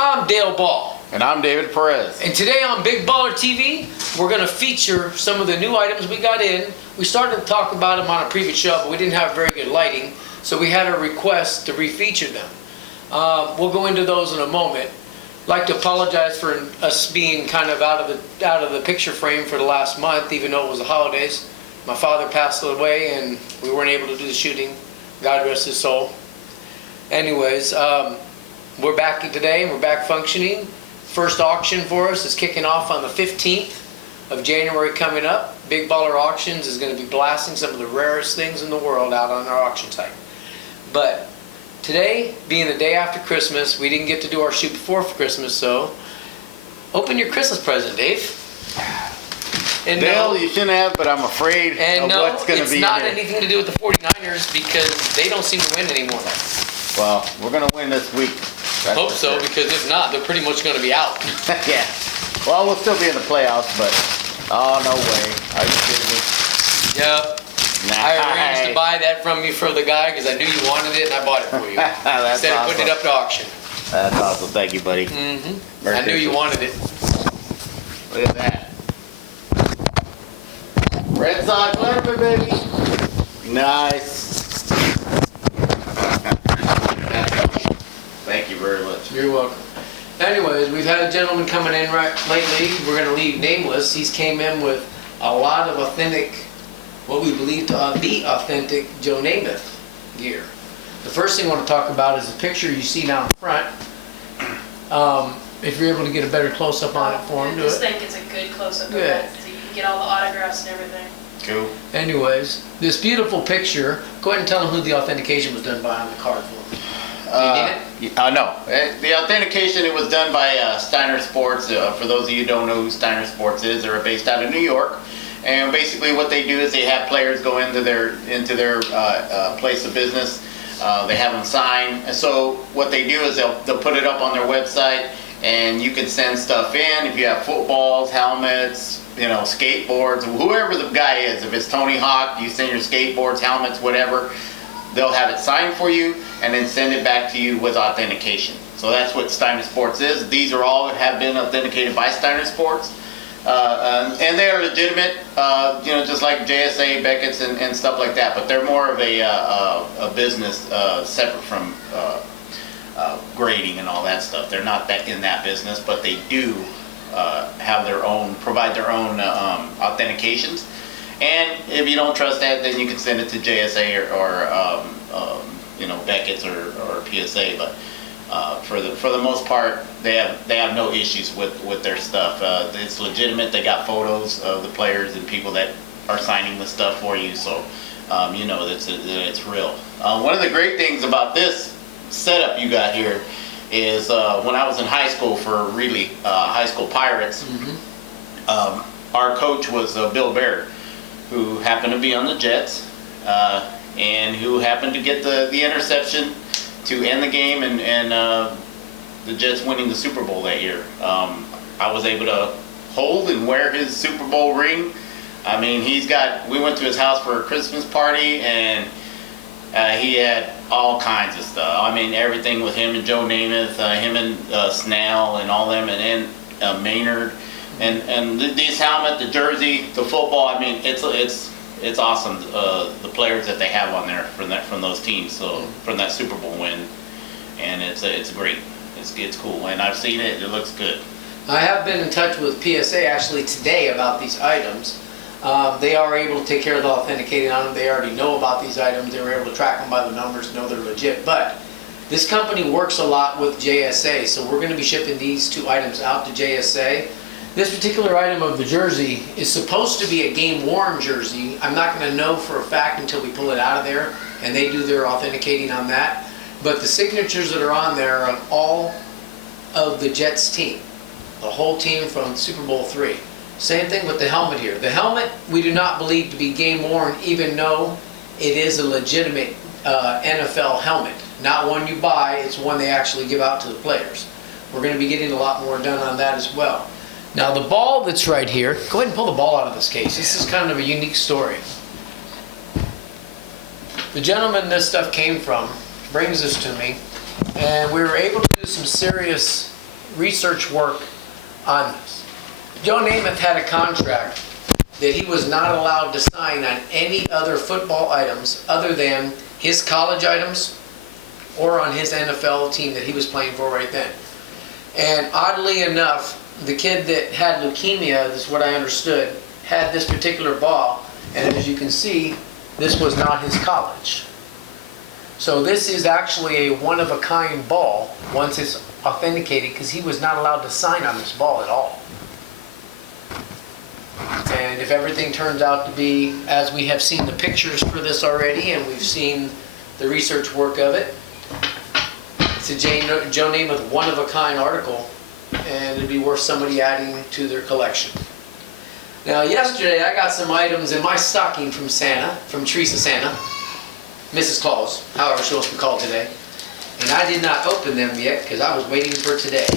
I'm Dale Ball. And I'm David Perez. And today on Big Baller TV, we're going to feature some of the new items we got in. We started to talk about them on a previous show, but we didn't have very good lighting, so we had a request to refeature them. We'll go into those in a moment. I'd like to apologize for us being kind of out of the picture frame for the last month, even though it was the holidays. My father passed away, and we weren't able to do the shooting. God rest his soul. Anyways, we're back today, and we're back functioning. First auction for us is kicking off on the 15th of January coming up. Big Baller Auctions is going to be blasting some of the rarest things in the world out on our auction site. But today, being the day after Christmas, we didn't get to do our shoot before Christmas, so open your Christmas present, Dave. And Dale, you shouldn't have, but I'm afraid of what's going to be in it's not here. anything to do with the 49ers because they don't seem to win anymore. Well, we're going to win this week. I hope so, because if not, they're pretty much going to be out. Yeah. Well, we'll still be in the playoffs, but oh, no way. Are you kidding me? Yeah. Nah. I arranged to buy that from you for the guy because I knew you wanted it and I bought it for you. That's Instead of awesome. putting it up to auction. That's awesome. Thank you, buddy. Mm-hmm. I knew you wanted it. Look at that. Red Sox leopard, baby. Nice. Thank you very much. You're welcome. Anyways, we've had a gentleman coming in lately. We're going to leave nameless. He's came in with a lot of authentic, what we believe to be authentic Joe Namath gear. The first thing I want to talk about is the picture you see down front. If you're able to get a better close-up on it for him, do This it. thing gets a good close-up of Good. that, so you can get all the autographs and everything. Cool. Anyways, this beautiful picture, go ahead and tell them who the authentication was done by on the card for me. No. The authentication, it was done by Steiner Sports. For those of you who don't know who Steiner Sports is, they're based out of New York. And basically what they do is they have players go into their place of business. They have them sign. And so what they do is they'll put it up on their website, and you can send stuff in. If you have footballs, helmets, skateboards, whoever the guy is. If it's Tony Hawk, you send your skateboards, helmets, whatever. They'll have it signed for you and then send it back to you with authentication. So that's what Steiner Sports is. These are all have been authenticated by Steiner Sports. And they are legitimate, just like JSA, Beckett's, and stuff like that. But they're more of a business separate from grading and all that stuff. They're not in that business, but they do provide their own authentications. And if you don't trust that, then you can send it to JSA or Beckett's or PSA. But for the most part, they have no issues with their stuff. It's legitimate. They got photos of the players and people that are signing the stuff for you, so that it's real. One of the great things about this setup you got here is when I was in high school for high school Pirates, our coach was Bill Baird, who happened to be on the Jets, and who happened to get the interception to end the game and the Jets winning the Super Bowl that year. I was able to hold and wear his Super Bowl ring. I mean, we went to his house for a Christmas party, and he had all kinds of stuff. I mean, everything with him and Joe Namath, him and Snell and all them, and then Maynard. And these helmet, the jersey, the football. I mean, it's awesome. The players that they have on there from those teams. So from that Super Bowl win, and it's great. It's cool, and I've seen it. It looks good. I have been in touch with PSA actually today about these items. They are able to take care of the authenticating on them. They already know about these items. They were able to track them by the numbers, know they're legit. But this company works a lot with JSA, so we're going to be shipping these two items out to JSA. This particular item of the jersey is supposed to be a game-worn jersey. I'm not going to know for a fact until we pull it out of there and they do their authenticating on that. But the signatures that are on there are on all of the Jets team, the whole team from Super Bowl III. Same thing with the helmet here. The helmet we do not believe to be game-worn, even though it is a legitimate NFL helmet. Not one you buy, it's one they actually give out to the players. We're going to be getting a lot more done on that as well. Now the ball that's right here, go ahead and pull the ball out of this case. This is kind of a unique story. The gentleman this stuff came from brings this to me, and we were able to do some serious research work on this. Joe Namath had a contract that he was not allowed to sign on any other football items other than his college items or on his NFL team that he was playing for right then. And oddly enough, the kid that had leukemia, this is what I understood, had this particular ball, and as you can see, this was not his college. So this is actually a one-of-a-kind ball once it's authenticated, because he was not allowed to sign on this ball at all. And if everything turns out to be, as we have seen the pictures for this already, and we've seen the research work of it, it's a Joe Namath one-of-a-kind article, and it'd be worth somebody adding to their collection. Now, yesterday I got some items in my stocking from Santa, from Teresa Santa, Mrs. Claus, however she wants to be called today, and I did not open them yet because I was waiting for today.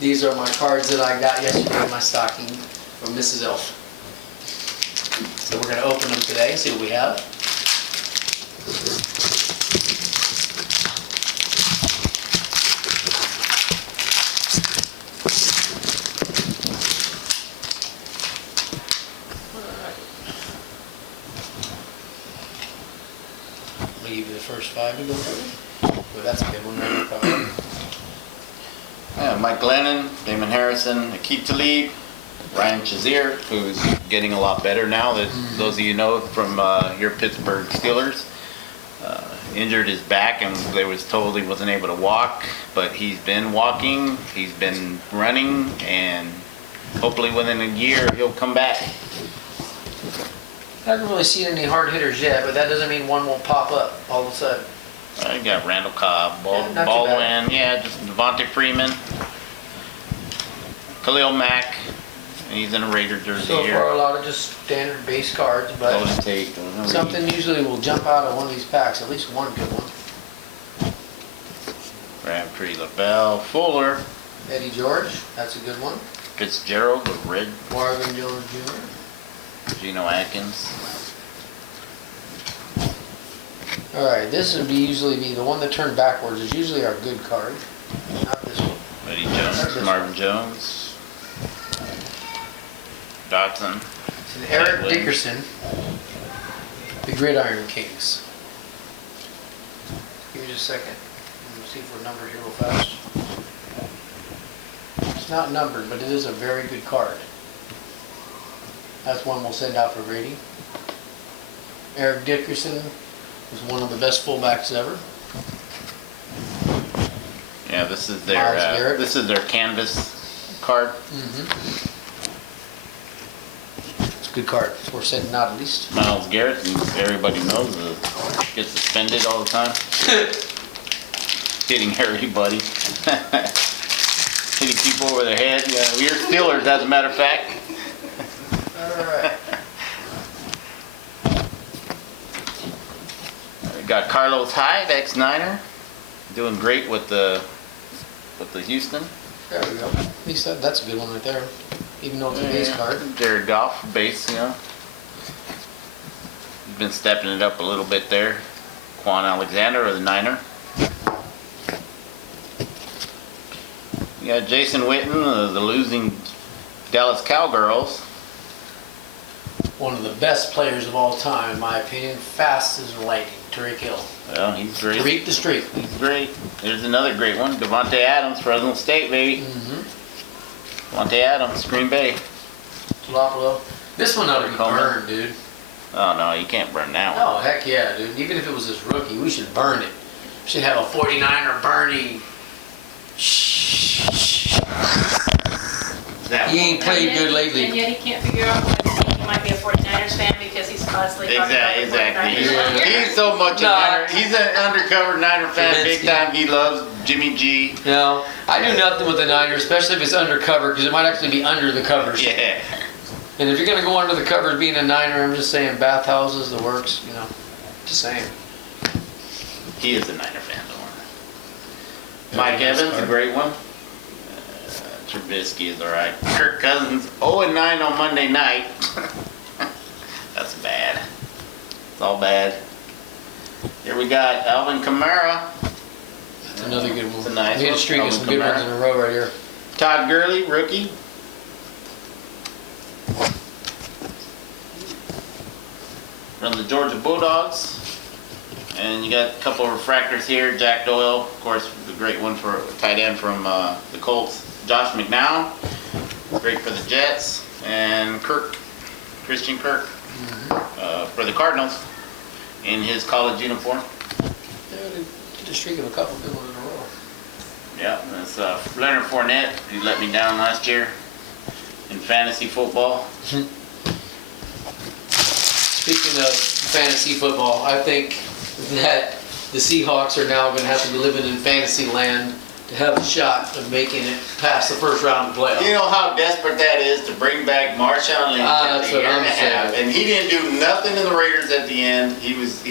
These are my cards that I got yesterday in my stocking from Mrs. Elf. So we're going to open them today and see what we have. I'm going to give you the first 5 to go through. Well, that's a good one right there. Mike Glennon, Damon Harrison, Akeem Talib, Ryan Shazier, who's getting a lot better now. That those of you know from your Pittsburgh Steelers, injured his back and they was told he wasn't able to walk, but he's been walking, he's been running, and hopefully within a year he'll come back. I haven't really seen any hard hitters yet, but that doesn't mean one won't pop up all of a sudden. I got Randall Cobb, Yeah, not too Baldwin, yeah, just Devontae Freeman, Khalil Mack, and he's in a Raider jersey So here. far, a lot of just standard base cards, but Golden Tate, something usually will jump out of one of these packs, at least one good one. Crabtree, LaBelle, Fuller, Eddie George, that's a good one. Fitzgerald, the Red, Marvin Jones Jr. Geno Atkins. All right, this would usually be the one that turned backwards is usually our good card, not this one. Eddie Jones, This Marvin Jones, Dotson. It's an Eric Dickerson, the Gridiron Kings. Give me just a second. Let's see if we're numbered here real fast. It's not numbered, but it is a very good card. That's one we'll send out for rating. Eric Dickerson was one of the best fullbacks ever. Yeah, this is their canvas card. It's a good card. We're sending out at least. Miles Garrett, and everybody knows, gets suspended all the time. Hitting everybody. Hitting people over their head. Yeah, we're Steelers, as a matter of fact. All right. We got Carlos Hyde, ex-Niner, doing great with the Houston. There we go. At least that's a good one right there. Even though it's a base card. Jared Goff, base, you know. He's been stepping it up a little bit there. Quan Alexander of the Niner. You got Jason Witten of the losing Dallas Cowgirls. One of the best players of all time, in my opinion. Fast as lightning. Tariq Hill. Well, he's great. Tariq the Streak. He's great. There's another great one. Devontae Adams, Fresno State, baby. Devontae Adams, Green Bay. Garoppolo. This one ought to be Coleman. burned, dude. Oh, no, you can't burn that one. Oh, heck yeah, dude. Even if it was his rookie, we should burn it. We should have a 49er burning. That He ain't played good And lately. yet he can't figure out why he might be a 49ers fan because he's constantly talking about the Exactly. 49ers. He's so much a Nah. Niner. He's an undercover Niner fan, big Trubisky. time. He loves Jimmy G. No, I do nothing with the Niners, especially if it's undercover, because it might actually be under the covers. Yeah. And if you're going to go under the covers being a Niner, I'm just saying bathhouses, the works, you know. Just saying. He is a Niner fan, don't worry. Mike Evans, a great one. Trubisky is all right. Kirk Cousins, 0-9 on Monday night. That's bad. It's all bad. Here we got Alvin Kamara. Another good one. It's a nice We had a one. streak of some Alvin good ones Kamara. in a row right here. Todd Gurley, rookie. From the Georgia Bulldogs. And you got a couple of refractors here. Jack Doyle, of course, the great one for tight end from the Colts. Josh McNown, great for the Jets. And Christian Kirk, for the Cardinals in his college uniform. Yeah, they did a streak of a couple good ones in a row. Yeah, that's Leonard Fournette, who let me down last year in fantasy football. Speaking of fantasy football, I think that the Seahawks are now going to have to be living in fantasy land to have a shot of making it past the first round of the playoffs. You know how desperate that is to bring back Marshawn Lynch at That's the what year I'm and a half, saying. and he didn't do nothing in the Raiders at the end. He was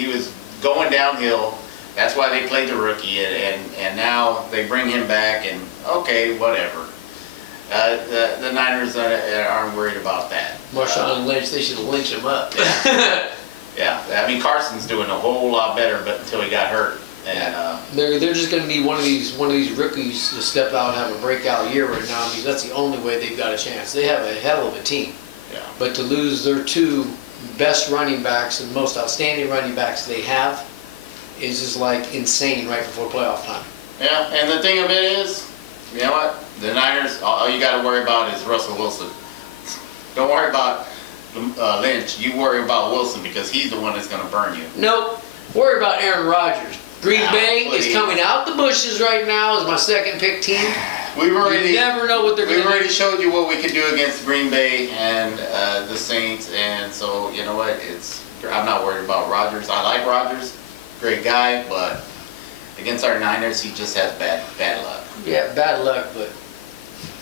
going downhill. That's why they played the rookie, and now they bring him back, and okay, whatever. The Niners aren't worried about that. Marshawn Lynch, they should lynch him up. Yeah, I mean Carson's doing a whole lot better, but until he got hurt, and They're just going to need one of these rookies to step out and have a breakout year right now, because that's the only way they've got a chance. They have a hell of a team, yeah. but to lose their two best running backs and most outstanding running backs they have is just like insane right before playoff time. Yeah, and the thing of it is, you know what? The Niners, all you got to worry about is Russell Wilson. Don't worry about Lynch. You worry about Wilson because he's the one that's going to burn you. Nope. Worry about Aaron Rodgers. Green Bay please. is coming out the bushes right now as my second pick team. We've already You never know what they're going We've to already do. showed you what we can do against Green Bay and the Saints, and so you know what? I'm not worried about Rodgers. I like Rodgers, great guy, but against our Niners, he just has bad luck. Yeah, bad luck, but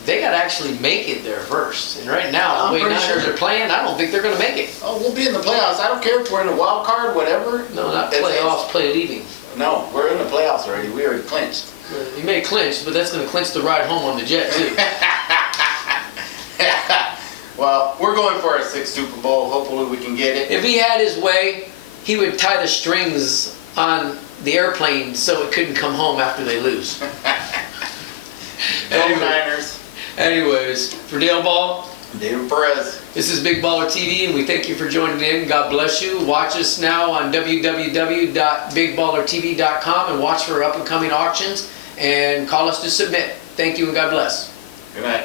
they got to actually make it there first. And right now, I'm the way pretty Niners sure. are playing, I don't think they're going to make it. Oh, we'll be in the playoffs. I don't care if we're in the wild card, whatever. No, not It's- playoffs, play leaving. No, we're in the playoffs already. We already clinched. You may clinch, but that's going to clinch the ride home on the jet, too. Well, we're going for our 6th Super Bowl. Hopefully we can get it. If he had his way, he would tie the strings on the airplane so it couldn't come home after they lose. Go Niners. Anyways, for Dale Ball, David Perez. this is Big Baller TV, and we thank you for joining in. God bless you. Watch us now on www.bigballertv.com and watch for up-and-coming auctions, and call us to submit. Thank you, and God bless. Good night.